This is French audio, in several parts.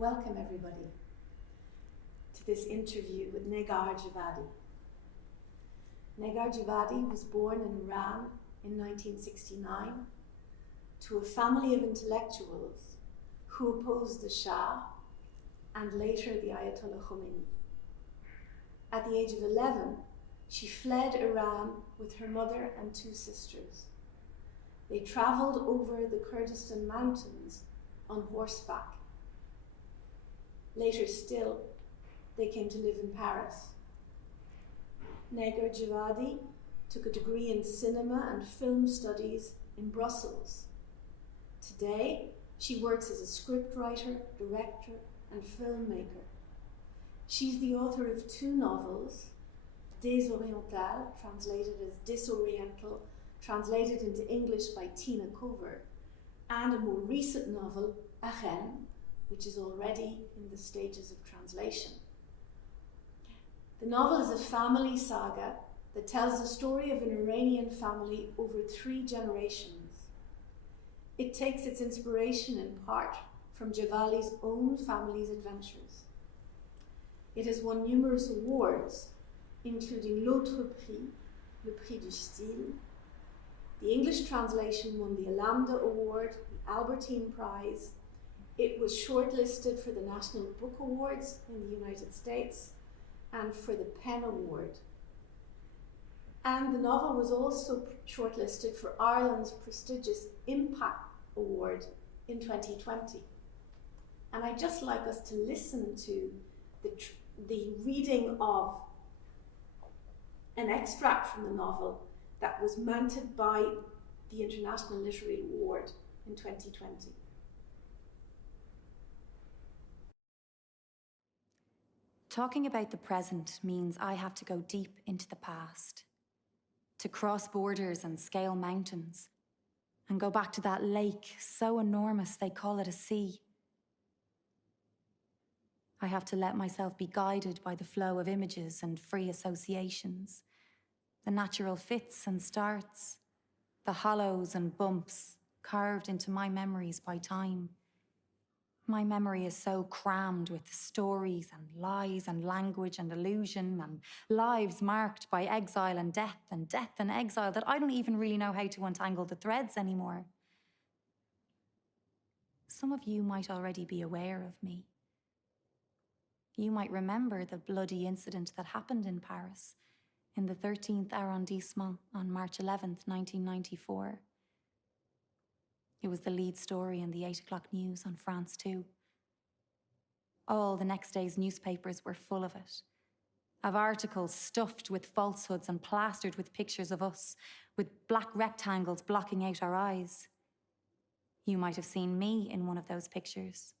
welcome everybody to this interview with Negar Javadi. Negar Javadi was born in Iran in 1969 to a family of intellectuals who opposed the Shah and later the Ayatollah Khomeini. At the age of 11, she fled Iran with her mother and two sisters. They traveled over the Kurdistan mountains on horseback. Later still, they came to live in Paris. Negar Javadi took a degree in cinema and film studies in Brussels. Today, she works as a scriptwriter, director, and filmmaker. She's the author of two novels, Désorientale, translated as Disoriental, translated into English by Tina Cover, and a more recent novel, Achen, which is already in the stages of translation. The novel is a family saga that tells the story of an Iranian family over 3 generations. It takes its inspiration in part from Javadi's own family's adventures. It has won numerous awards, including l'Autre Prix, le Prix du Style. The English translation won the Lambda Award, the Albertine Prize. It was shortlisted for the National Book Awards in the United States and for the PEN Award. And the novel was also shortlisted for Ireland's prestigious Impact Award in 2020. And I'd just like us to listen to the reading of an extract from the novel that was mounted by the International Literary Award in 2020. Talking about the present means I have to go deep into the past, to cross borders and scale mountains, and go back to that lake so enormous they call it a sea. I have to let myself be guided by the flow of images and free associations, the natural fits and starts, the hollows and bumps carved into my memories by time. My memory is so crammed with stories and lies and language and illusion and lives marked by exile and death and exile that I don't even really know how to untangle the threads anymore. Some of you might already be aware of me. You might remember the bloody incident that happened in Paris in the 13th arrondissement on March 11th, 1994. It was the lead story in the 8 o'clock news on France 2. All the next day's newspapers were full of it, of articles stuffed with falsehoods and plastered with pictures of us, with black rectangles blocking out our eyes. You might have seen me in one of those pictures.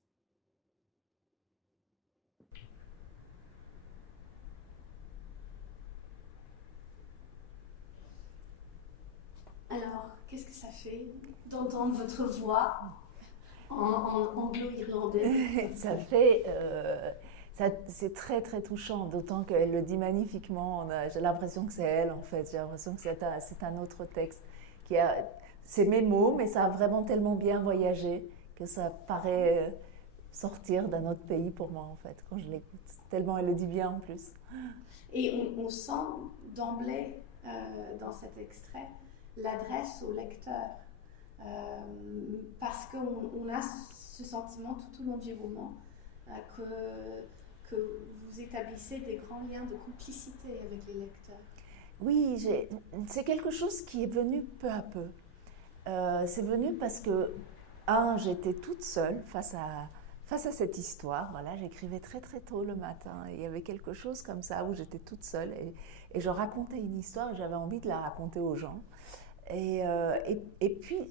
Alors, qu'est-ce que ça fait d'entendre votre voix en anglo-irlandais? Ça fait... c'est très très touchant, d'autant qu'elle le dit magnifiquement. J'ai l'impression que c'est elle en fait, j'ai l'impression que c'est un autre texte. C'est mes mots, mais ça a vraiment tellement bien voyagé que ça paraît sortir d'un autre pays pour moi en fait, quand je l'écoute. Tellement elle le dit bien en plus. Et on sent d'emblée dans cet extrait l'adresse au lecteur, parce qu'on a ce sentiment tout au long du roman que vous établissez des grands liens de complicité avec les lecteurs. Oui, c'est quelque chose qui est venu peu à peu. C'est venu parce que, j'étais toute seule face à cette histoire. Voilà, j'écrivais très très tôt le matin. Et il y avait quelque chose comme ça où j'étais toute seule et je racontais une histoire et j'avais envie de la raconter aux gens. Et puis,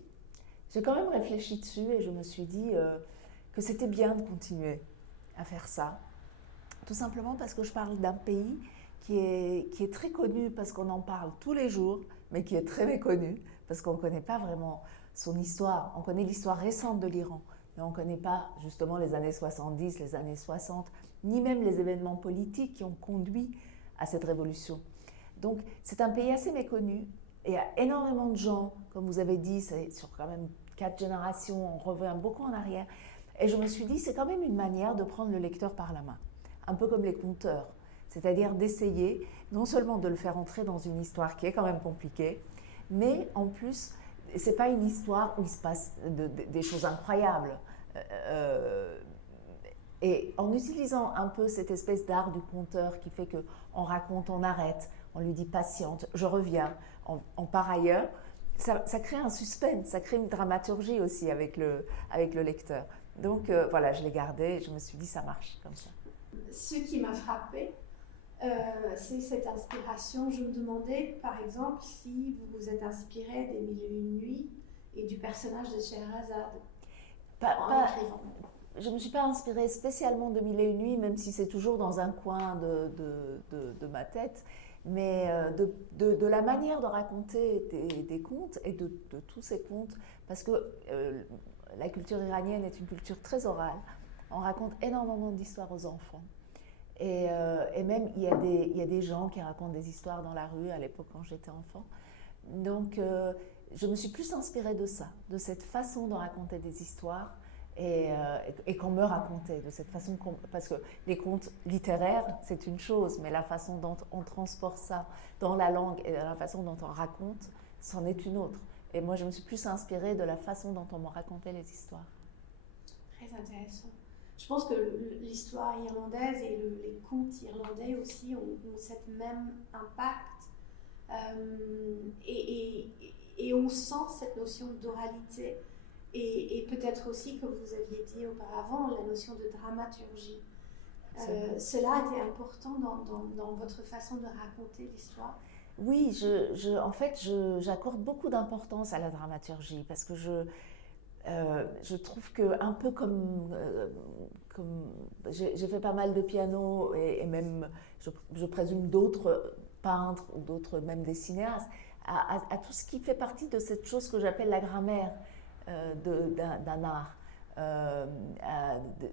j'ai quand même réfléchi dessus et je me suis dit que c'était bien de continuer à faire ça. Tout simplement parce que je parle d'un pays qui est très connu parce qu'on en parle tous les jours, mais qui est très méconnu parce qu'on ne connaît pas vraiment son histoire. On connaît l'histoire récente de l'Iran, mais on ne connaît pas justement les années 70, les années 60, ni même les événements politiques qui ont conduit à cette révolution. Donc c'est un pays assez méconnu. Et il y a énormément de gens, comme vous avez dit, c'est sur quand même 4 générations, on revient beaucoup en arrière. Et je me suis dit, c'est quand même une manière de prendre le lecteur par la main, un peu comme les conteurs, c'est-à-dire d'essayer non seulement de le faire entrer dans une histoire qui est quand même compliquée, mais en plus, c'est pas une histoire où il se passe des choses incroyables. Et en utilisant un peu cette espèce d'art du conteur qui fait qu'on raconte, on arrête, on lui dit patiente, je reviens, on part ailleurs, ça crée un suspense, ça crée une dramaturgie aussi avec le lecteur. Donc voilà, je l'ai gardé et je me suis dit ça marche comme ça. Ce qui m'a frappée, c'est cette inspiration. Je me demandais par exemple si vous vous êtes inspiré des Mille et une nuits et du personnage de Scheherazade en écrivant. Je ne me suis pas inspirée spécialement de Mille et une nuits, même si c'est toujours dans un coin de ma tête, mais de la manière de raconter des contes et de tous ces contes, parce que la culture iranienne est une culture très orale. On raconte énormément d'histoires aux enfants. Et même, il y a des gens qui racontent des histoires dans la rue à l'époque quand j'étais enfant. Donc, je me suis plus inspirée de ça, de cette façon de raconter des histoires et qu'on me racontait, de cette façon parce que les contes littéraires, c'est une chose, mais la façon dont on transporte ça dans la langue et la façon dont on raconte, c'en est une autre. Et moi, je me suis plus inspirée de la façon dont on me racontait les histoires. Très intéressant. Je pense que l'histoire irlandaise et les contes irlandais aussi ont cet même impact. Et on sent cette notion d'oralité. Et peut-être aussi, comme vous aviez dit auparavant, la notion de dramaturgie. Cela a été important dans votre façon de raconter l'histoire. Oui, en fait, j'accorde beaucoup d'importance à la dramaturgie parce que je trouve que, un peu comme j'ai fait pas mal de piano et même, je présume, d'autres peintres ou d'autres, même des cinéastes, à tout ce qui fait partie de cette chose que j'appelle la grammaire d'un art,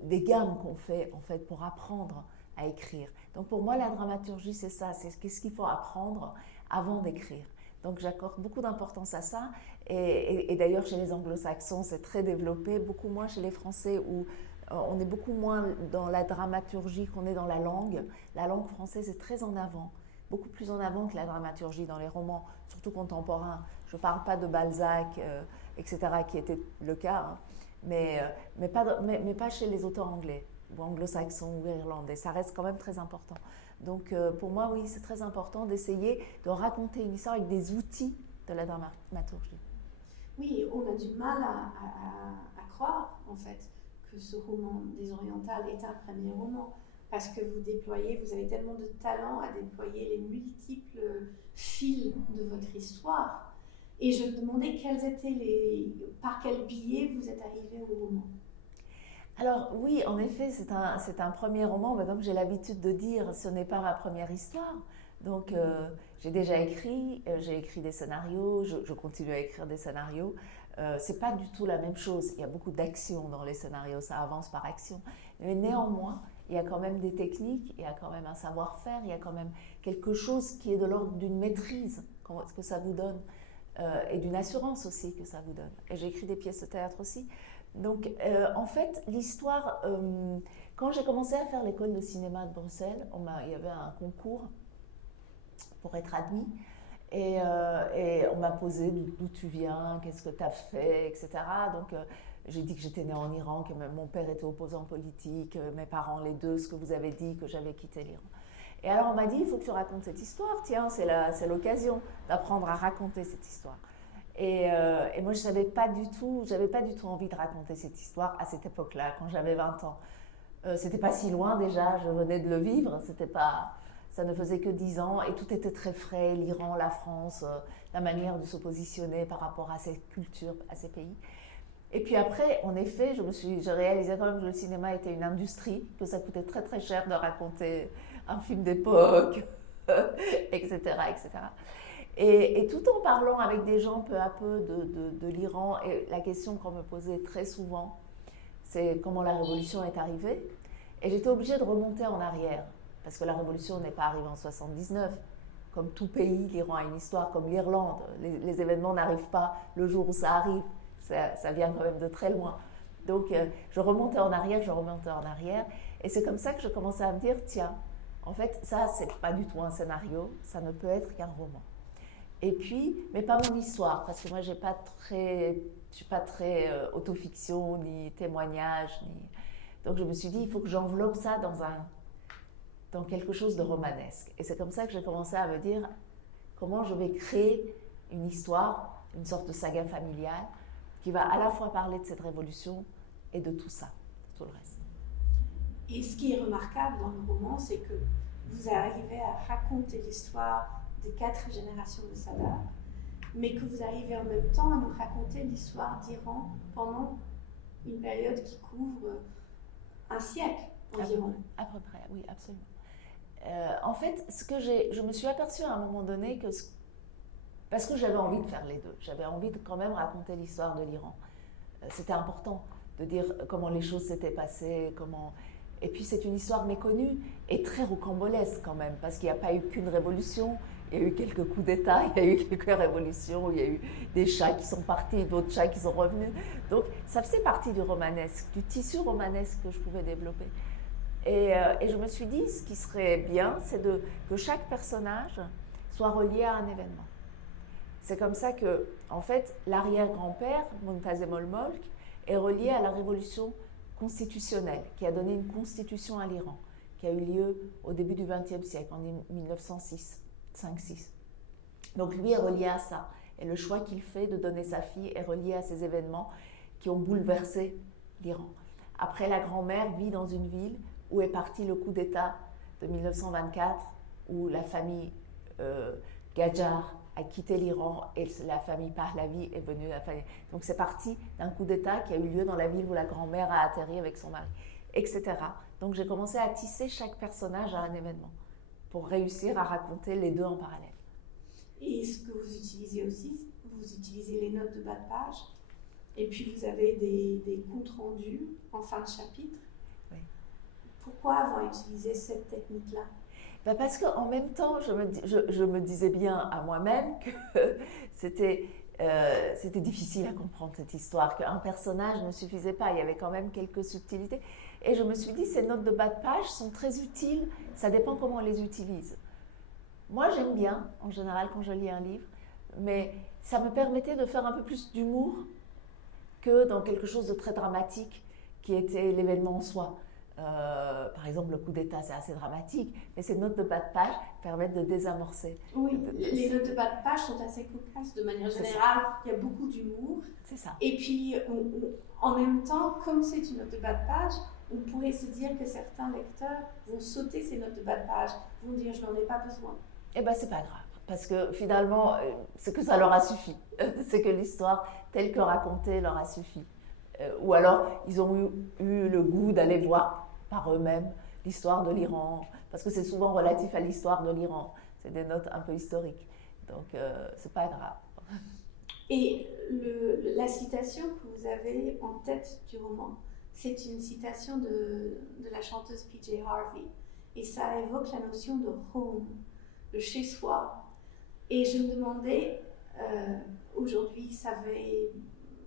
des gammes qu'on fait en fait pour apprendre à écrire. Donc pour moi, la dramaturgie, c'est ça, c'est qu'est-ce qu'il faut apprendre avant d'écrire. Donc j'accorde beaucoup d'importance à ça. Et d'ailleurs, chez les anglo-saxons, c'est très développé, beaucoup moins chez les Français où on est beaucoup moins dans la dramaturgie qu'on est dans la langue. La langue française est très en avant, beaucoup plus en avant que la dramaturgie dans les romans, surtout contemporains. Je ne parle pas de Balzac, etc., qui était le cas, hein, mais pas chez les auteurs anglais, ou anglo-saxons ou irlandais. Ça reste quand même très important. Donc pour moi, oui, c'est très important d'essayer de raconter une histoire avec des outils de la dramaturgie. Oui, on a du mal à croire, en fait, que ce roman des Orientales est un premier roman, parce que vous avez tellement de talent à déployer les multiples fils de votre histoire. Et je me demandais par quel biais vous êtes arrivé au roman. Alors oui, en effet, c'est un premier roman, mais comme j'ai l'habitude de dire, ce n'est pas ma première histoire. Donc j'ai déjà écrit, j'ai écrit des scénarios, je continue à écrire des scénarios. C'est pas du tout la même chose. Il y a beaucoup d'action dans les scénarios, ça avance par action. Mais néanmoins, il y a quand même des techniques, il y a quand même un savoir-faire, il y a quand même quelque chose qui est de l'ordre d'une maîtrise, ce que ça vous donne, et d'une assurance aussi que ça vous donne. Et j'ai écrit des pièces de théâtre aussi. Donc en fait, l'histoire, quand j'ai commencé à faire l'école de cinéma de Bruxelles, il y avait un concours pour être admis. Et on m'a posé d'où tu viens, qu'est-ce que tu as fait, etc. Donc j'ai dit que j'étais née en Iran, que mon père était opposant politique, mes parents les deux, ce que vous avez dit, que j'avais quitté l'Iran. Et alors on m'a dit, il faut que tu racontes cette histoire, tiens, c'est l'occasion d'apprendre à raconter cette histoire. Et moi je n'avais pas du tout envie de raconter cette histoire à cette époque-là, quand j'avais 20 ans. C'était pas si loin déjà, je venais de le vivre, ça ne faisait que 10 ans et tout était très frais, l'Iran, la France, la manière de se positionner par rapport à ces cultures, à ces pays. Et puis après, en effet, je réalisais quand même que le cinéma était une industrie, que ça coûtait très très cher de raconter un film d'époque, etc., etc. Et tout en parlant avec des gens peu à peu de l'Iran, et la question qu'on me posait très souvent, c'est comment la révolution est arrivée. Et j'étais obligée de remonter en arrière. Parce que la révolution n'est pas arrivée en 79. Comme tout pays, l'Iran a une histoire comme l'Irlande. Les événements n'arrivent pas le jour où ça arrive. Ça vient quand même de très loin. Donc je remontais en arrière, et c'est comme ça que je commençais à me dire, tiens, en fait, ça, c'est pas du tout un scénario, ça ne peut être qu'un roman. Et puis, mais pas mon histoire, parce que moi, je suis pas très autofiction, ni témoignage, Donc je me suis dit, il faut que j'enveloppe ça dans quelque chose de romanesque. Et c'est comme ça que j'ai commencé à me dire, comment je vais créer une histoire, une sorte de saga familiale, qui va à la fois parler de cette révolution et de tout ça, de tout le reste. Et ce qui est remarquable dans le roman, c'est que vous arrivez à raconter l'histoire des 4 générations de Sadar, mais que vous arrivez en même temps à nous raconter l'histoire d'Iran pendant une période qui couvre un siècle environ. À peu près, oui, absolument. En fait, je me suis aperçue à un moment donné que, parce que j'avais envie de faire les deux, j'avais envie de quand même raconter l'histoire de l'Iran. C'était important de dire comment les choses s'étaient passées, Et puis c'est une histoire méconnue et très rocambolesque quand même, parce qu'il n'y a pas eu qu'une révolution, il y a eu quelques coups d'État, il y a eu quelques révolutions, il y a eu des chats qui sont partis, d'autres chats qui sont revenus. Donc ça faisait partie du romanesque, du tissu romanesque que je pouvais développer. Et je me suis dit, ce qui serait bien, c'est que chaque personnage soit relié à un événement. C'est comme ça que, en fait, l'arrière-grand-père, Montazem Olmolk, est relié à la révolution constitutionnelle, qui a donné une constitution à l'Iran, qui a eu lieu au début du XXe siècle, en 1906, 5-6. Donc lui est relié à ça. Et le choix qu'il fait de donner sa fille est relié à ces événements qui ont bouleversé l'Iran. Après, la grand-mère vit dans une ville où est parti le coup d'État de 1924, où la famille Qajar a quitté l'Iran et la famille Pahlavi est venue. Donc c'est parti d'un coup d'État qui a eu lieu dans la ville où la grand-mère a atterri avec son mari, etc. Donc j'ai commencé à tisser chaque personnage à un événement pour réussir à raconter les deux en parallèle. Et ce que vous utilisez aussi, vous utilisez les notes de bas de page, et puis vous avez des comptes rendus en fin de chapitre. Oui. Pourquoi avoir utilisé cette technique-là ? Parce qu'en même temps, je me disais bien à moi-même que c'était difficile à comprendre cette histoire, qu'un personnage ne suffisait pas, il y avait quand même quelques subtilités. Et je me suis dit, ces notes de bas de page sont très utiles, ça dépend comment on les utilise. Moi, j'aime bien, en général, quand je lis un livre, mais ça me permettait de faire un peu plus d'humour que dans quelque chose de très dramatique qui était l'événement en soi. Par exemple, le coup d'État, c'est assez dramatique, mais ces notes de bas de page permettent de désamorcer. Oui, les notes de bas de page sont assez cocasses de manière générale. Il y a beaucoup d'humour. C'est ça. Et puis, en même temps, comme c'est une note de bas de page, on pourrait se dire que certains lecteurs vont sauter ces notes de bas de page, vont dire je n'en ai pas besoin. Eh bien, c'est pas grave, parce que finalement, c'est que ça leur a suffi. C'est que l'histoire telle que racontée leur a suffi. Ou alors, ils ont eu le goût d'aller voir par eux-mêmes l'histoire de l'Iran, parce que c'est souvent relatif à l'histoire de l'Iran. C'est des notes un peu historiques, donc c'est pas grave. Et la citation que vous avez en tête du roman, c'est une citation de la chanteuse PJ Harvey, et ça évoque la notion de home, de chez-soi. Et je me demandais, aujourd'hui,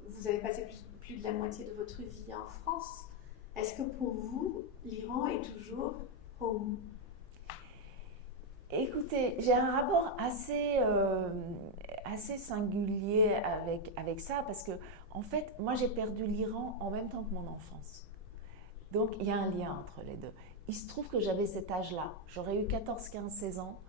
vous avez passé plus de la moitié de votre vie en France. Est-ce que pour vous, l'Iran est toujours home ? Écoutez, j'ai un rapport assez singulier avec ça, parce que, en fait, moi j'ai perdu l'Iran en même temps que mon enfance. Donc il y a un lien entre les deux. Il se trouve que j'avais cet âge-là. J'aurais eu 14, 15, 16 ans,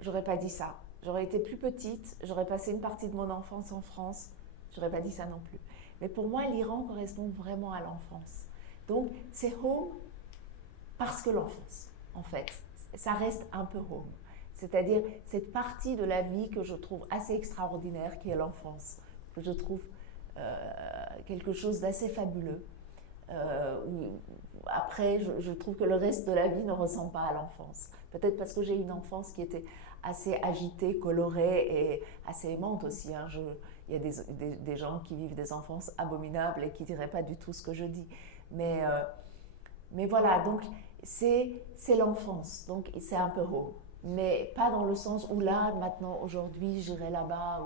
j'aurais pas dit ça. J'aurais été plus petite, j'aurais passé une partie de mon enfance en France, j'aurais pas dit ça non plus. Mais pour moi, l'Iran correspond vraiment à l'enfance. Donc, c'est home parce que l'enfance, en fait, ça reste un peu home. C'est-à-dire cette partie de la vie que je trouve assez extraordinaire, qui est l'enfance, que je trouve quelque chose d'assez fabuleux. Après, je trouve que le reste de la vie ne ressemble pas à l'enfance. Peut-être parce que j'ai une enfance qui était assez agitée, colorée et assez aimante aussi. Hein. Il y a des gens qui vivent des enfances abominables et qui ne diraient pas du tout ce que je dis. Mais voilà, donc c'est l'enfance, donc c'est un peu home. Mais pas dans le sens où là, maintenant, aujourd'hui, j'irai là-bas.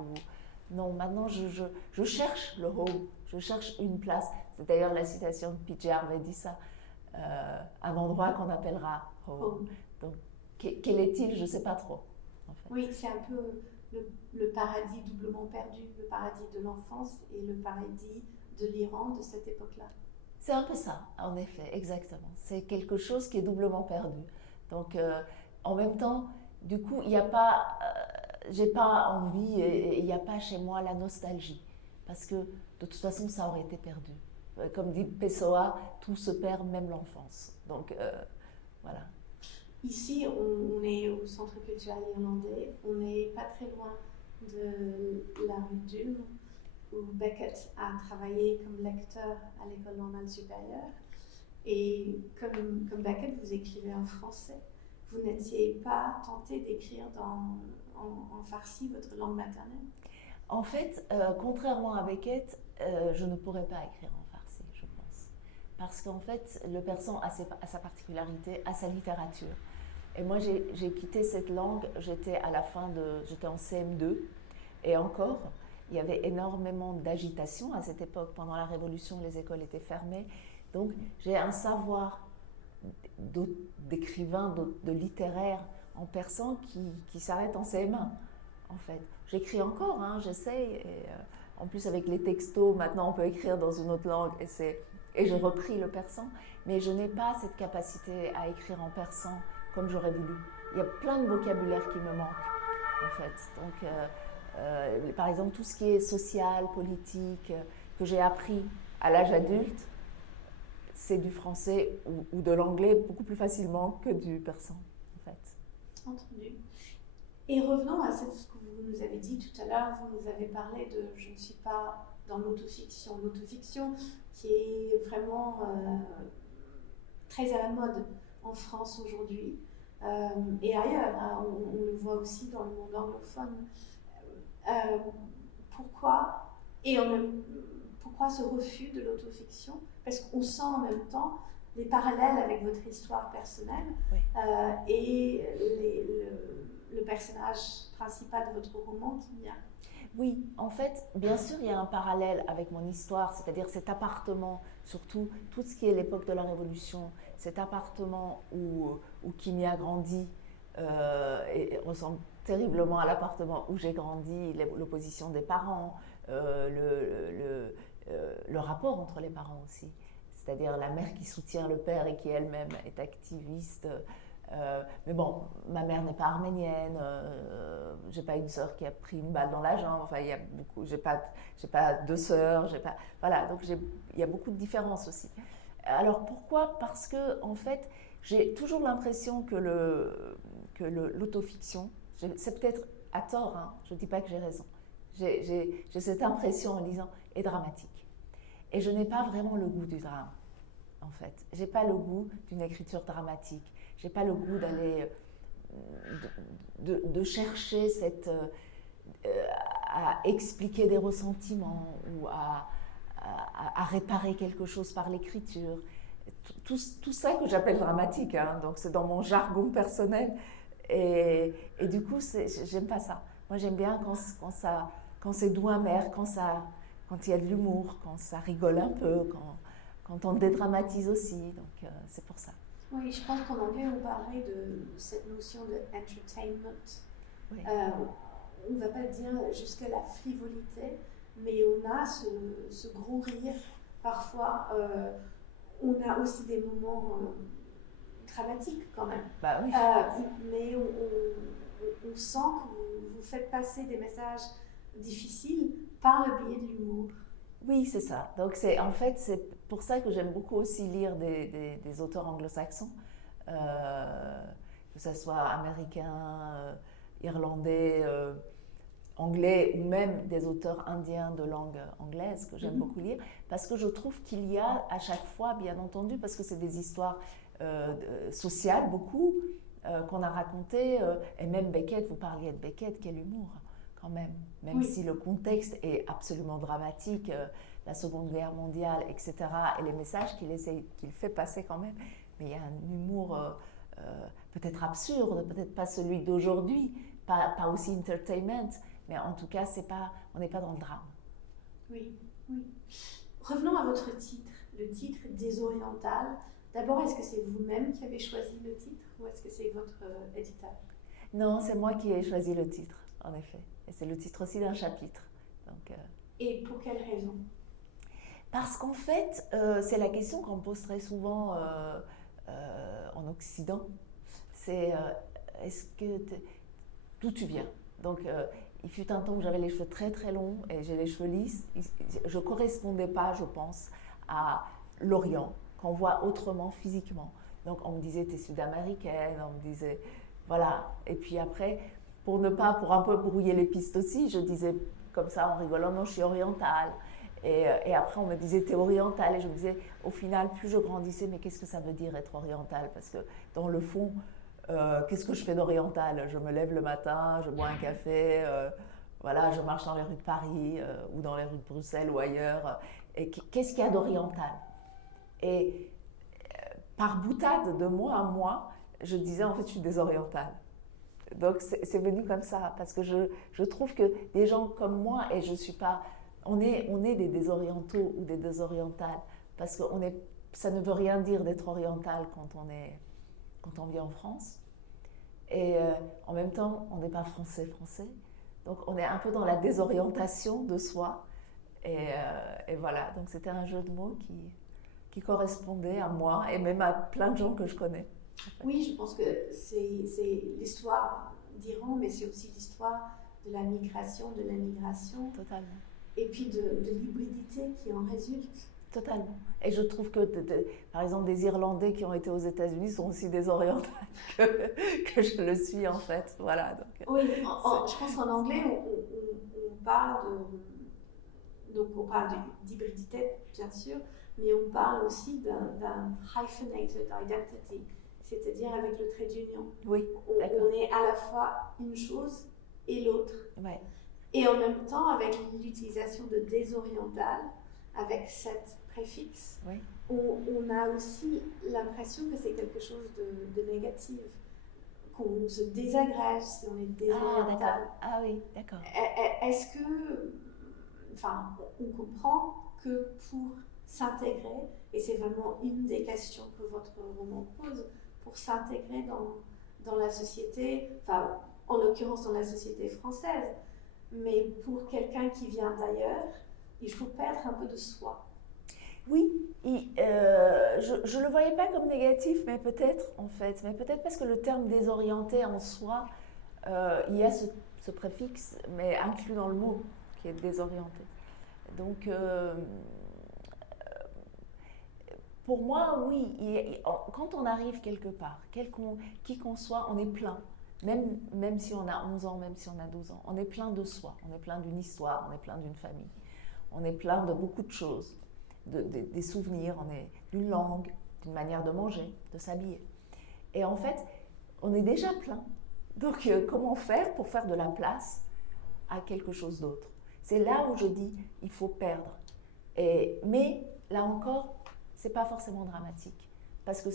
Non, maintenant, je cherche le home Je cherche une place. C'est d'ailleurs la citation de PJ Harvey dit ça. Un endroit qu'on appellera home. Donc, quel est-il? Je ne sais pas trop. En fait. Oui, c'est un peu le paradis doublement perdu, le paradis de l'enfance et le paradis de l'Iran de cette époque-là. C'est un peu ça, en effet, exactement. C'est quelque chose qui est doublement perdu. Donc, en même temps, du coup, il n'y a pas, j'ai pas envie, et il n'y a pas chez moi la nostalgie, parce que de toute façon, ça aurait été perdu. Comme dit Pessoa, tout se perd, même l'enfance. Donc, voilà. Ici, on est au Centre culturel irlandais, on n'est pas très loin de la rue d'Ulm, où Beckett a travaillé comme lecteur à l'École normale supérieure. Et comme Beckett, vous écrivez en français. Vous n'étiez pas tenté d'écrire en farsi, votre langue maternelle? En fait, contrairement à Beckett, je ne pourrais pas écrire en farsi, je pense. Parce qu'en fait, le persan a sa particularité, a sa littérature. Et moi, j'ai quitté cette langue, j'étais en CM2, et encore, il y avait énormément d'agitation à cette époque. Pendant la Révolution, les écoles étaient fermées. Donc, j'ai un savoir d'écrivain, de littéraire en persan qui s'arrête en CM1, en fait. J'écris encore, hein, j'essaye. En plus, avec les textos, maintenant, on peut écrire dans une autre langue. Et j'ai repris le persan. Mais je n'ai pas cette capacité à écrire en persan comme j'aurais voulu. Il y a plein de vocabulaire qui me manque, en fait. Donc, par exemple, tout ce qui est social, politique, que j'ai appris à l'âge adulte, c'est du français ou de l'anglais beaucoup plus facilement que du persan, en fait. Entendu. Et revenons à ce que vous nous avez dit tout à l'heure. Vous nous avez parlé de « je ne suis pas dans l'autofiction ». L'autofiction qui est vraiment très à la mode en France aujourd'hui et ailleurs. Hein, on le voit aussi dans le monde anglophone. Pourquoi ce refus de l'autofiction? Parce qu'on sent en même temps les parallèles avec votre histoire personnelle Oui. Et le personnage principal de votre roman, Kimia. Oui, en fait, bien sûr, il y a un parallèle avec mon histoire, c'est-à-dire cet appartement, surtout tout ce qui est l'époque de la Révolution, cet appartement où Kimia grandit et ressemble terriblement à l'appartement où j'ai grandi, l'opposition des parents, le rapport entre les parents aussi, c'est-à-dire la mère qui soutient le père et qui elle-même est activiste. Mais bon, ma mère n'est pas arménienne, j'ai pas une sœur qui a pris une balle dans la jambe, enfin il y a beaucoup, j'ai pas deux sœurs, voilà, donc il y a beaucoup de différences aussi. Alors pourquoi? Parce que en fait, j'ai toujours l'impression que l'autofiction, c'est peut-être à tort, hein, je ne dis pas que j'ai raison, j'ai cette impression en lisant, est dramatique. Et je n'ai pas vraiment le goût du drame, en fait. Je n'ai pas le goût d'une écriture dramatique. Je n'ai pas le goût d'aller, de chercher à expliquer des ressentiments ou à réparer quelque chose par l'écriture. Tout ça que j'appelle dramatique, hein, donc c'est dans mon jargon personnel. Et du coup, j'aime pas ça. Moi, j'aime bien quand c'est doux amer, quand il y a de l'humour, quand ça rigole un peu, quand on dédramatise aussi. Donc, c'est pour ça. Oui, je pense qu'en anglais, on parlerait de cette notion de entertainment. Oui. On ne va pas dire jusqu'à la frivolité, mais on a ce gros rire. Parfois, on a aussi des moments dramatiques quand même. Bah oui. Mais on sent que vous faites passer des messages difficiles par le biais de l'humour. Oui, c'est ça. Donc en fait, c'est pour ça que j'aime beaucoup aussi lire des auteurs anglo-saxons, que ce soit américains, irlandais, anglais ou même des auteurs indiens de langue anglaise que j'aime beaucoup lire, parce que je trouve qu'il y a à chaque fois, bien entendu, parce que c'est des histoires sociales beaucoup qu'on a racontées, et même Beckett, vous parliez de Beckett, quel humour quand même oui. Si le contexte est absolument dramatique, la Seconde Guerre mondiale, etc., et les messages qu'il fait passer quand même, mais il y a un humour peut-être absurde, peut-être pas celui d'aujourd'hui, pas aussi entertainment, mais en tout cas, on n'est pas dans le drame. Oui. Oui. Revenons à votre titre, le titre Désoriental. D'abord, est-ce que c'est vous-même qui avez choisi le titre ou est-ce que c'est votre éditeur? Non, c'est moi qui ai choisi le titre, en effet. Et c'est le titre aussi d'un chapitre. Donc, Et pour quelle raison? parce qu'en fait, c'est la question qu'on me pose très souvent en Occident. C'est est-ce que d'où tu viens? Donc, il fut un temps où j'avais les cheveux très très longs et j'ai les cheveux lisses. Je ne correspondais pas, je pense, à l'Orient, qu'on voit autrement physiquement. Donc, on me disait, t'es sud-américaine, on me disait, voilà. Et puis après, pour un peu brouiller les pistes aussi, je disais comme ça en rigolant, non, je suis orientale. Et après, on me disait, t'es orientale. Et je me disais, au final, plus je grandissais, mais qu'est-ce que ça veut dire être orientale? Parce que dans le fond, qu'est-ce que je fais d'oriental? Je me lève le matin, je bois un café, voilà, je marche dans les rues de Paris ou dans les rues de Bruxelles ou ailleurs. Et qu'est-ce qu'il y a d'oriental? Et par boutade de moi à moi, je disais, en fait, je suis désorientale. Donc, c'est venu comme ça, parce que je trouve que des gens comme moi, et je suis pas... On est des désorientaux ou des désorientales, parce que ça ne veut rien dire d'être oriental quand on vit en France. Et en même temps, on n'est pas français. Donc, on est un peu dans la désorientation de soi. Et voilà, donc c'était un jeu de mots qui correspondait à moi et même à plein de gens que je connais. En fait. Oui, je pense que c'est l'histoire d'Iran, mais c'est aussi l'histoire de la migration, de l'immigration. Totalement. Et puis de l'hybridité qui en résulte. Totalement. Et je trouve que, par exemple, des Irlandais qui ont été aux États-Unis sont aussi désorientés que je le suis en fait. Voilà. Donc, oui, je pense qu'en anglais, on parle donc on parle d'hybridité, bien sûr, mais on parle aussi d'un hyphenated identity, c'est-à-dire avec le trait d'union. Oui, on est à la fois une chose et l'autre. Ouais. Et en même temps, avec l'utilisation de désoriental, avec cette préfixe, oui. on a aussi l'impression que c'est quelque chose de négatif, qu'on se désagrège si on est désoriental. Ah oui, d'accord. Est-ce que, enfin, on comprend que pour s'intégrer, et c'est vraiment une des questions que votre roman pose, pour s'intégrer dans la société, enfin, en l'occurrence dans la société française, mais pour quelqu'un qui vient d'ailleurs, il faut perdre un peu de soi. Oui, je ne le voyais pas comme négatif, mais peut-être en fait, mais peut-être parce que le terme désorienté en soi, il y a ce préfixe, mais inclus dans le mot, qui est désorienté. Donc, pour moi, oui, quand on arrive quelque part, qui qu'on soit, on est plein. Même si on a 11 ans, même si on a 12 ans, on est plein de soi, on est plein d'une histoire, on est plein d'une famille, on est plein de beaucoup de choses, des souvenirs, on est d'une langue, d'une manière de manger, de s'habiller. Et en fait, on est déjà plein. Donc, comment faire pour faire de la place à quelque chose d'autre? C'est là où je dis, il faut perdre. Mais là encore, c'est pas forcément dramatique, parce que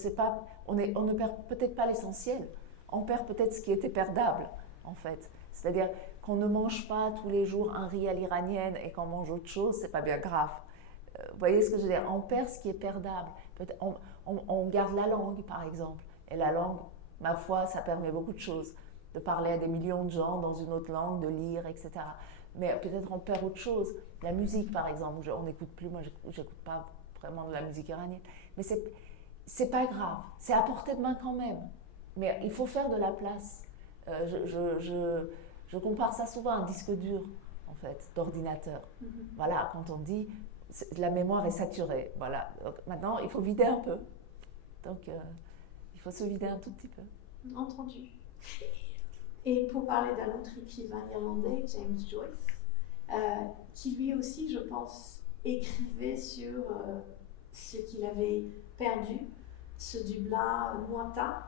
on ne perd peut-être pas l'essentiel. On perd peut-être ce qui était perdable, en fait. C'est-à-dire qu'on ne mange pas tous les jours un riz à l'iranienne et qu'on mange autre chose, c'est pas bien grave. Vous voyez ce que je veux dire? On perd ce qui est perdable. On garde la langue, par exemple. Et la langue, ma foi, ça permet beaucoup de choses. De parler à des millions de gens dans une autre langue, de lire, etc. Mais peut-être on perd autre chose. La musique, par exemple, on n'écoute plus, moi j'écoute pas vraiment de la musique iranienne. Mais c'est pas grave. C'est à portée de main quand même. Mais il faut faire de la place. Je compare ça souvent à un disque dur, en fait, d'ordinateur. Voilà, quand on dit la mémoire est saturée, voilà. Donc, maintenant, il faut vider un peu. Donc, il faut se vider un tout petit peu. Entendu. Et pour parler d'un autre écrivain irlandais, James Joyce, qui lui aussi, je pense, écrivait sur ce qu'il avait perdu, ce Dublin lointain.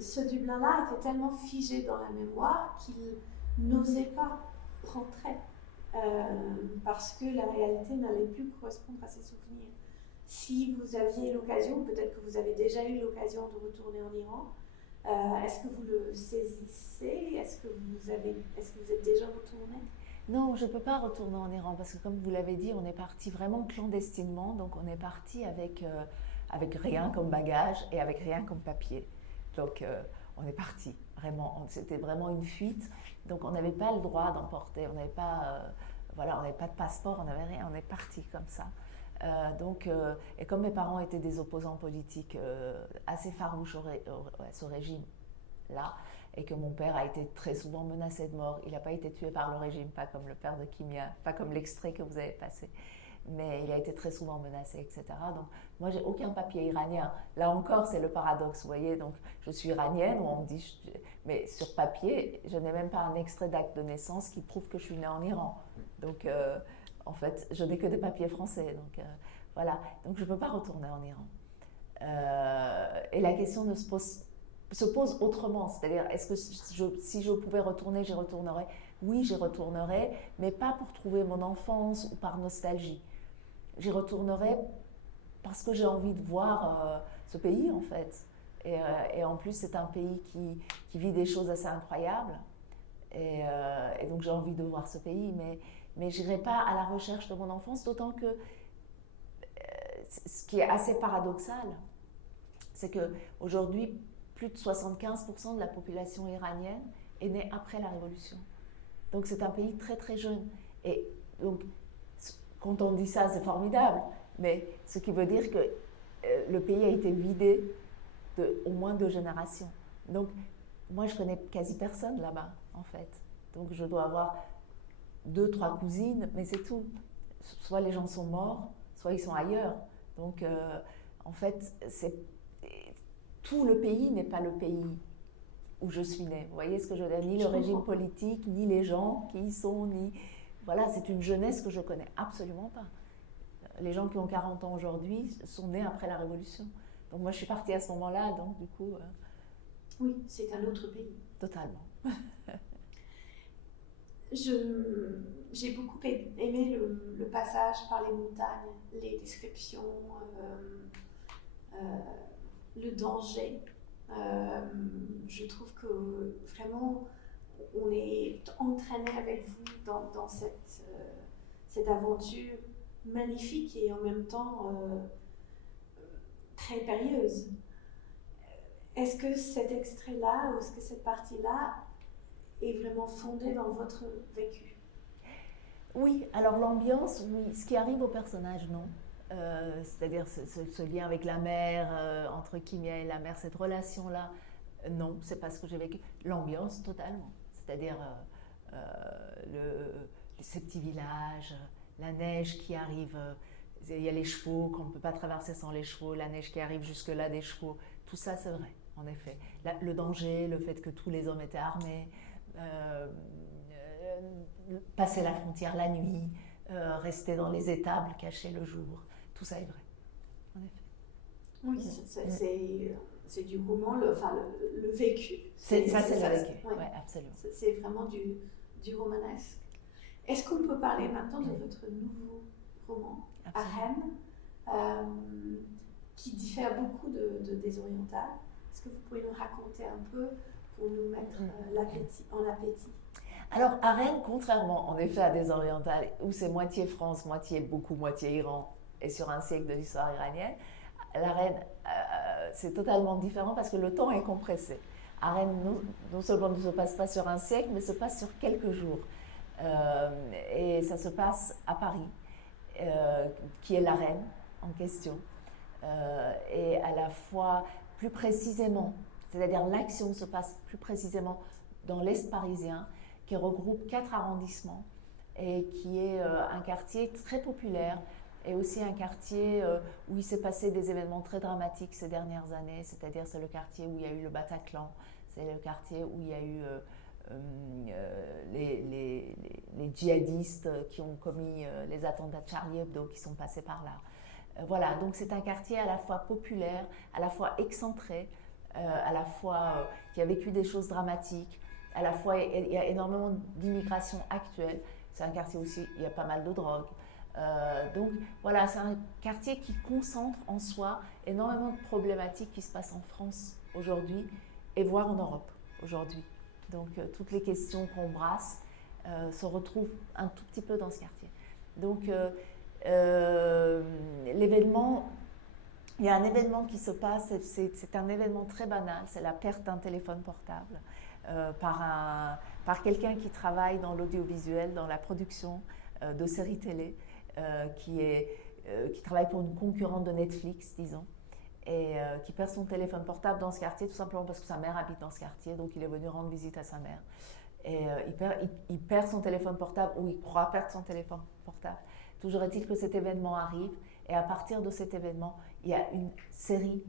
Ce Dublin-là était tellement figé dans la mémoire qu'il n'osait pas rentrer parce que la réalité n'allait plus correspondre à ses souvenirs. Si vous aviez l'occasion, peut-être que vous avez déjà eu l'occasion de retourner en Iran, est-ce que vous le saisissez? Est-ce que vous êtes déjà retourné? Non, je ne peux pas retourner en Iran parce que comme vous l'avez dit, on est parti vraiment clandestinement, donc on est parti avec rien comme bagage et avec rien comme papier. Donc on est parti, vraiment, c'était vraiment une fuite, donc on n'avait pas le droit d'emporter, on n'avait pas, voilà, on n'avait pas de passeport, on n'avait rien, on est parti comme ça. Et comme mes parents étaient des opposants politiques assez farouches à ce régime-là, et que mon père a été très souvent menacé de mort. Il n'a pas été tué par le régime, pas comme le père de Kimia, pas comme l'extrait que vous avez passé, mais il a été très souvent menacé, etc. Donc moi, j'ai aucun papier iranien. Là encore, c'est le paradoxe, vous voyez. Donc je suis iranienne, où on me dit, mais sur papier, je n'ai même pas un extrait d'acte de naissance qui prouve que je suis née en Iran. Donc en fait, je n'ai que des papiers français. Donc voilà. Donc je ne peux pas retourner en Iran. Et la question se pose autrement, c'est-à-dire est-ce que si je pouvais retourner, j'y retournerais? Oui, j'y retournerais, mais pas pour trouver mon enfance ou par nostalgie. J'y retournerais parce que j'ai envie de voir ce pays en fait. Et en plus, c'est un pays qui vit des choses assez incroyables. Et donc j'ai envie de voir ce pays, mais je n'irai pas à la recherche de mon enfance, d'autant que ce qui est assez paradoxal, c'est qu'aujourd'hui, plus de 75% de la population iranienne est née après la Révolution. Donc c'est un pays très très jeune. Et donc, quand on dit ça, c'est formidable, mais ce qui veut dire que le pays a été vidé de au moins 2 générations. Donc moi, je connais quasi personne là-bas, en fait. Donc je dois avoir 2, 3 cousines, mais c'est tout. Soit les gens sont morts, soit ils sont ailleurs. Donc en fait, tout le pays n'est pas le pays où je suis née. Vous voyez ce que je veux dire? Ni le régime politique, ni les gens qui y sont, ni... Voilà, c'est une jeunesse que je connais absolument pas. Les gens qui ont 40 ans aujourd'hui sont nés après la Révolution. Donc moi, je suis partie à ce moment-là, donc du coup... Oui, c'est un autre pays. Totalement. J'ai beaucoup aimé le passage par les montagnes, les descriptions, le danger. Je trouve que vraiment on est entraîné avec vous dans cette aventure magnifique et en même temps très périlleuse. Est-ce que cet extrait-là ou est-ce que cette partie-là est vraiment fondée dans votre vécu? Oui, alors l'ambiance, oui. Ce qui arrive au personnage, non. C'est-à-dire ce lien avec la mer, entre Kimia et la mer, cette relation-là, non, c'est pas ce que j'ai vécu. L'ambiance, totalement. C'est-à-dire ces petits villages, la neige qui arrive, il y a les chevaux, qu'on ne peut pas traverser sans les chevaux, la neige qui arrive jusque-là des chevaux, tout ça c'est vrai, en effet. Le danger, le fait que tous les hommes étaient armés, passer la frontière la nuit, rester dans les étables cachés le jour, tout ça est vrai, en effet. Oui, c'est du roman, le vécu. C'est le vécu, ouais. Oui, absolument. C'est vraiment du romanesque. Est-ce qu'on peut parler maintenant de votre nouveau roman, Arène, qui diffère beaucoup des orientales? Est-ce que vous pouvez nous raconter un peu pour nous mettre en appétit? Alors, Arène, contrairement en effet à des orientales, où c'est moitié France, moitié Iran, et sur un siècle de l'histoire iranienne, l'Arène, c'est totalement différent parce que le temps est compressé. Arène, non seulement ne se passe pas sur un siècle, mais se passe sur quelques jours. Et ça se passe à Paris, qui est l'arène en question. Et à la fois, plus précisément, c'est-à-dire l'action se passe plus précisément dans l'Est parisien, qui regroupe 4 arrondissements et qui est un quartier très populaire et aussi un quartier où il s'est passé des événements très dramatiques ces dernières années, c'est-à-dire c'est le quartier où il y a eu le Bataclan, c'est le quartier où il y a eu les djihadistes qui ont commis les attentats de Charlie Hebdo qui sont passés par là. Voilà, donc c'est un quartier à la fois populaire, à la fois excentré, à la fois qui a vécu des choses dramatiques, à la fois il y a énormément d'immigration actuelle, c'est un quartier aussi, il y a pas mal de drogue. Donc voilà, c'est un quartier qui concentre en soi énormément de problématiques qui se passent en France aujourd'hui et voire en Europe aujourd'hui. Donc toutes les questions qu'on brasse se retrouvent un tout petit peu dans ce quartier. Donc l'événement, il y a un événement qui se passe, c'est un événement très banal, c'est la perte d'un téléphone portable par quelqu'un qui travaille dans l'audiovisuel, dans la production de séries télé, qui travaille pour une concurrente de Netflix, disons, et qui perd son téléphone portable dans ce quartier, tout simplement parce que sa mère habite dans ce quartier, donc il est venu rendre visite à sa mère. Et il perd son téléphone portable, ou il croit perdre son téléphone portable. Toujours est-il que cet événement arrive, et à partir de cet événement, il y a une série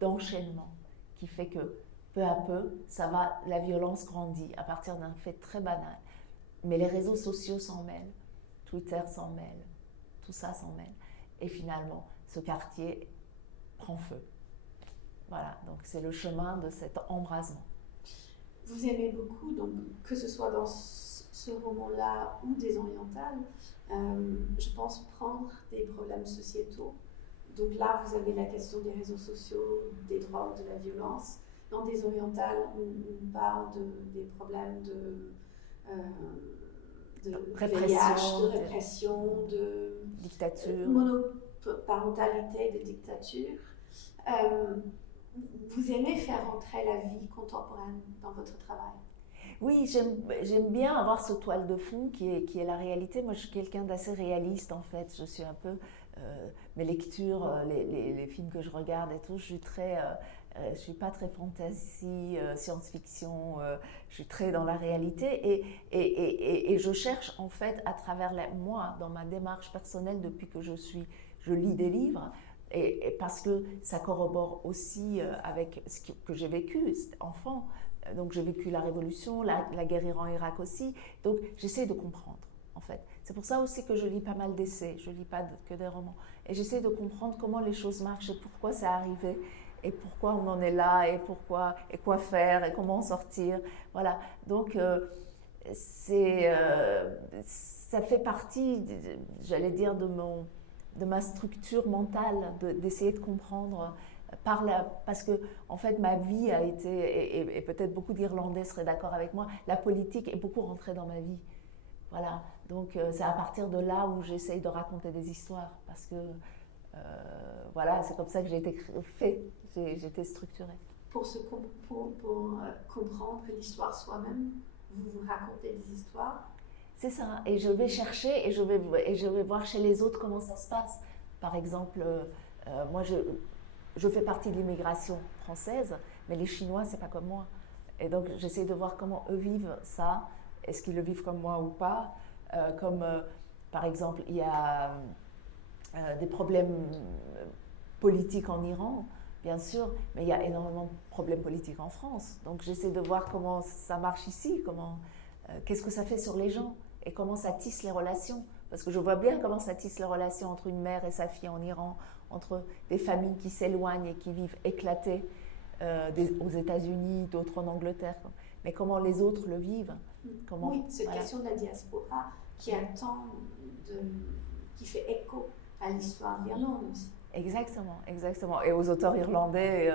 d'enchaînements qui fait que, peu à peu, la violence grandit à partir d'un fait très banal. Mais les réseaux sociaux s'en mêlent, Twitter s'en mêle, tout ça s'en mêle. Et finalement, ce quartier prend feu. Voilà, donc c'est le chemin de cet embrasement. Vous aimez beaucoup, donc, que ce soit dans ce roman-là ou des orientales, je pense prendre des problèmes sociétaux. Donc là, vous avez la question des réseaux sociaux, des drogues, de la violence. Dans des orientales, on parle des problèmes de répression, VIH, de répression, de dictature, monoparentalité, de dictature. Vous aimez faire entrer la vie contemporaine dans votre travail? Oui, j'aime bien avoir ce toile de fond qui est la réalité. Moi, je suis quelqu'un d'assez réaliste, en fait. Je suis un peu... mes lectures, les films que je regarde et tout, je suis pas très fantasy, science-fiction, je suis très dans la réalité et je cherche en fait à travers moi, dans ma démarche personnelle depuis que je lis des livres, et parce que ça corrobore aussi avec ce que j'ai vécu enfant. Donc j'ai vécu la révolution, la guerre Iran-Irak aussi, donc j'essaie de comprendre en fait. C'est pour ça aussi que je lis pas mal d'essais, je lis pas que des romans. Et j'essaie de comprendre comment les choses marchent et pourquoi ça arrivait, et pourquoi on en est là, et quoi faire, et comment en sortir. Voilà, donc ça fait partie, j'allais dire, de ma structure mentale, d'essayer de comprendre parce que en fait ma vie a été, et peut-être beaucoup d'Irlandais seraient d'accord avec moi, la politique est beaucoup rentrée dans ma vie. Voilà, donc c'est à partir de là où j'essaye de raconter des histoires, parce que voilà, c'est comme ça que j'ai été structurée. Pour comprendre l'histoire soi-même, vous racontez des histoires? C'est ça, et je vais chercher, et je vais voir chez les autres comment ça se passe. Par exemple, moi je fais partie de l'immigration française, mais les Chinois, c'est pas comme moi. Et donc j'essaie de voir comment eux vivent ça. Est-ce qu'ils le vivent comme moi ou pas? Par exemple, il y a des problèmes politiques en Iran, bien sûr, mais il y a énormément de problèmes politiques en France. Donc j'essaie de voir comment ça marche ici, qu'est-ce que ça fait sur les gens et comment ça tisse les relations. Parce que je vois bien comment ça tisse les relations entre une mère et sa fille en Iran, entre des familles qui s'éloignent et qui vivent éclatées aux États-Unis, d'autres en Angleterre. Mais comment les autres le vivent? Oui, cette question de la diaspora qui qui fait écho à l'histoire d'Irlande aussi. Exactement, exactement. Et aux auteurs irlandais,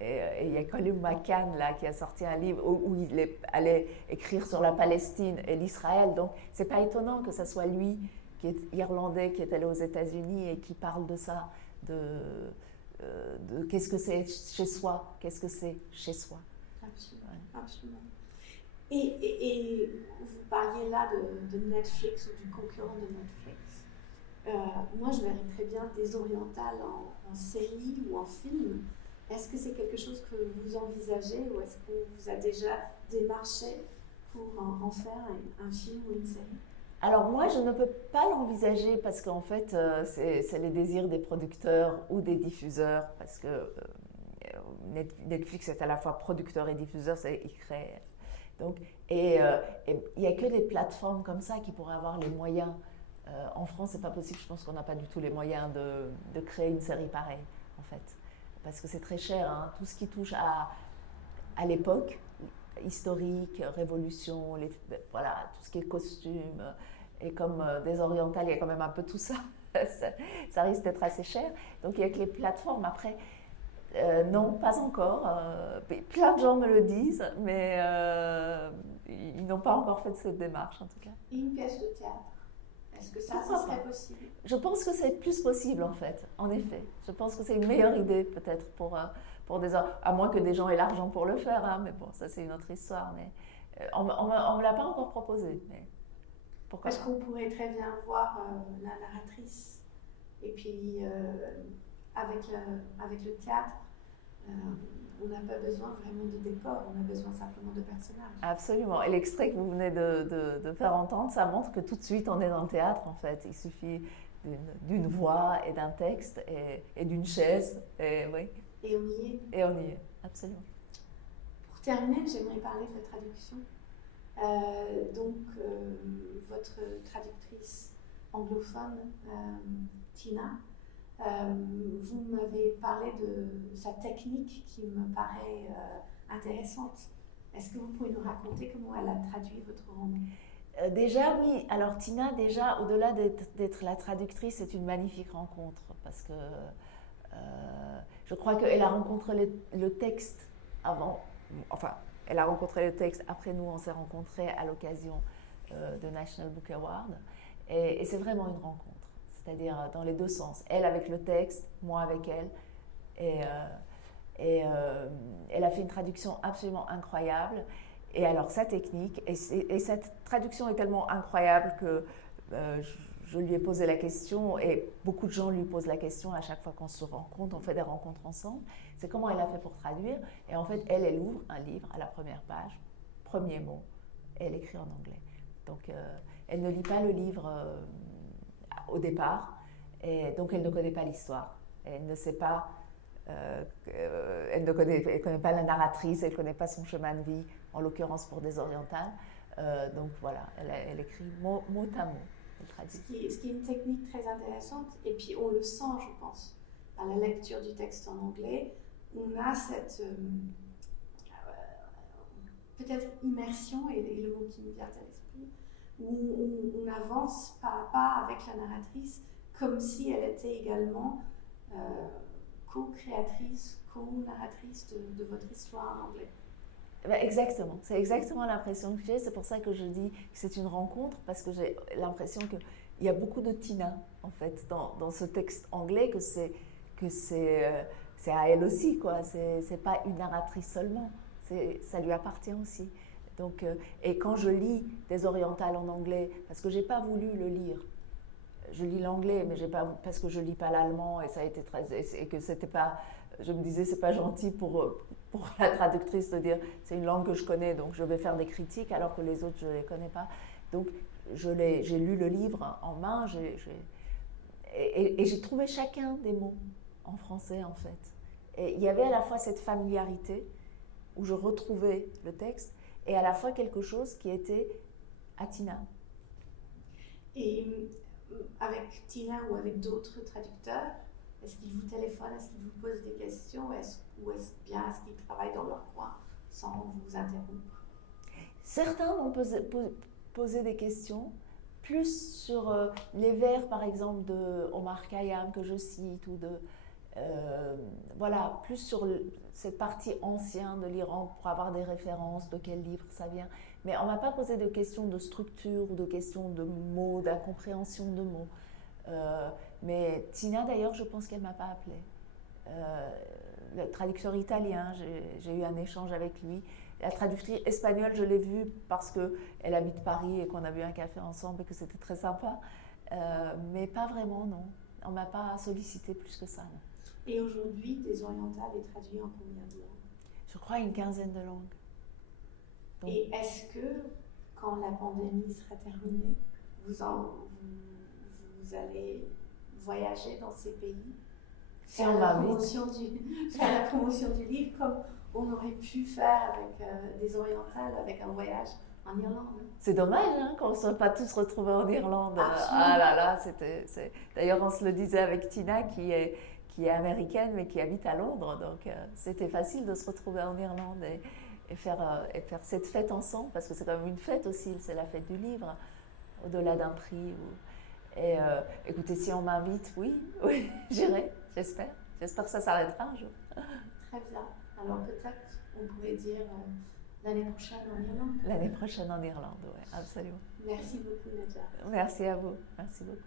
et il y a Colum McCann là, qui a sorti un livre où il est allé écrire sur la Palestine et l'Israël. Donc, c'est pas étonnant que ce soit lui, qui est irlandais, qui est allé aux États-Unis et qui parle de ça, de qu'est-ce que c'est chez soi, qu'est-ce que c'est chez soi. Absolument, ouais. Absolument. Et vous parliez là de Netflix ou du concurrent de Netflix. Moi, je verrais très bien des orientales en série ou en film. Est-ce que c'est quelque chose que vous envisagez, ou est-ce qu'on vous a déjà démarché pour en faire un film ou une série? Alors moi, je ne peux pas l'envisager parce qu'en fait, c'est les désirs des producteurs ou des diffuseurs, parce que Netflix est à la fois producteur et diffuseur, il crée. Donc, et il n'y a que des plateformes comme ça qui pourraient avoir les moyens. En France, c'est pas possible, je pense qu'on n'a pas du tout les moyens de créer une série pareille, en fait. Parce que c'est très cher, hein. Tout ce qui touche à l'époque, historique, révolution, voilà, tout ce qui est costume, et comme des orientales, il y a quand même un peu tout ça, ça risque d'être assez cher. Donc il n'y a que les plateformes. Après, non, pas encore. Plein de gens me le disent, mais ils n'ont pas encore fait cette démarche en tout cas. Et une pièce de théâtre, est-ce que ça Pourquoi serait pas? possible? Je pense que c'est plus possible en fait, en effet. Je pense que c'est une meilleure idée peut-être pour des... À moins que des gens aient l'argent pour le faire, hein, mais bon, ça c'est une autre histoire. Mais on ne me l'a pas encore proposé. Mais pourquoi Parce pas? qu'on pourrait très bien voir la narratrice et puis avec le théâtre, on n'a pas besoin vraiment de décor, on a besoin simplement de personnages. Absolument. Et l'extrait que vous venez de faire entendre, ça montre que tout de suite on est dans le théâtre en fait. Il suffit d'une voix et d'un texte et d'une chaise. Et, oui. Et on y est. Et on y est, absolument. Pour terminer, j'aimerais parler de la traduction. Votre traductrice anglophone, Tina, vous m'avez parlé de sa technique qui me paraît intéressante. Est-ce que vous pouvez nous raconter comment elle a traduit votre roman? Déjà, oui. Alors, Tina, déjà, au-delà d'être la traductrice, c'est une magnifique rencontre parce que je crois qu'elle a rencontré le texte avant. Enfin, elle a rencontré le texte après nous, on s'est rencontrés à l'occasion de National Book Award. Et c'est vraiment une rencontre, c'est-à-dire dans les deux sens. Elle avec le texte, moi avec elle. Et elle a fait une traduction absolument incroyable. Et alors sa technique, et cette traduction est tellement incroyable que je lui ai posé la question, et beaucoup de gens lui posent la question à chaque fois qu'on se rencontre, on fait des rencontres ensemble, c'est comment elle a fait pour traduire. Et en fait, elle ouvre un livre à la première page, premier mot, et elle écrit en anglais. Donc elle ne lit pas le livre au départ, et donc elle ne connaît pas l'histoire. Elle ne sait pas, elle ne connaît pas la narratrice, elle ne connaît pas son chemin de vie, en l'occurrence pour des orientales. Donc voilà, elle écrit mot à mot. Ce qui est une technique très intéressante, et puis on le sent, je pense, à la lecture du texte en anglais. On a cette peut-être immersion, et le mot qui me vient à l'esprit, où on avance pas à pas avec la narratrice, comme si elle était également co-créatrice, co-narratrice de votre histoire en anglais. Exactement, c'est exactement l'impression que j'ai. C'est pour ça que je dis que c'est une rencontre, parce que j'ai l'impression qu'il y a beaucoup de Tina en fait dans ce texte anglais, que c'est à elle aussi, quoi. C'est pas une narratrice seulement, ça lui appartient aussi. Donc, et quand je lis des orientales en anglais, parce que j'ai pas voulu le lire, je lis l'anglais, mais j'ai pas, parce que je lis pas l'allemand, et ça a été et que c'était pas, je me disais c'est pas gentil pour la traductrice de dire c'est une langue que je connais, donc je vais faire des critiques alors que les autres je les connais pas. Donc j'ai lu le livre en main, et j'ai trouvé chacun des mots en français en fait. Et il y avait à la fois cette familiarité où je retrouvais le texte, et à la fois quelque chose qui était à Tina. Et avec Tina ou avec d'autres traducteurs, est-ce qu'ils vous téléphonent, est-ce qu'ils vous posent des questions, ou est-ce qu'ils travaillent dans leur coin sans vous interrompre? Certains m'ont posé des questions, plus sur les vers par exemple de Omar Khayyam que je cite, ou voilà, plus sur cette partie ancienne de l'Iran pour avoir des références, de quel livre ça vient. Mais on ne m'a pas posé de questions de structure ou de questions de mots, d'incompréhension de mots. Mais Tina, d'ailleurs, je pense qu'elle ne m'a pas appelée. Le traducteur italien, j'ai eu un échange avec lui. La traductrice espagnole, je l'ai vue parce qu'elle habite Paris et qu'on a bu un café ensemble et que c'était très sympa. Mais pas vraiment, non. On ne m'a pas sollicité plus que ça, non. Et aujourd'hui, des orientales est traduit en combien de langues? Je crois une quinzaine de langues. Donc, et est-ce que, quand la pandémie sera terminée, vous allez voyager dans ces pays, si on m'invite, faire la promotion du livre, comme on aurait pu faire avec des orientales, avec un voyage en Irlande? C'est dommage hein, qu'on ne soit pas tous retrouvés en Irlande. Absolument. Ah là là, d'ailleurs on se le disait avec Tina qui est américaine mais qui habite à Londres, donc c'était facile de se retrouver en Irlande et faire cette fête ensemble, parce que c'est quand même une fête aussi, c'est la fête du livre, au-delà d'un prix. Et écoutez, si on m'invite, oui, j'irai, j'espère que ça s'arrêtera un jour. Très bien. Alors peut-être on pourrait dire l'année prochaine en Irlande. L'année prochaine en Irlande, oui, absolument. Merci beaucoup, Nadja. Merci à vous. Merci beaucoup.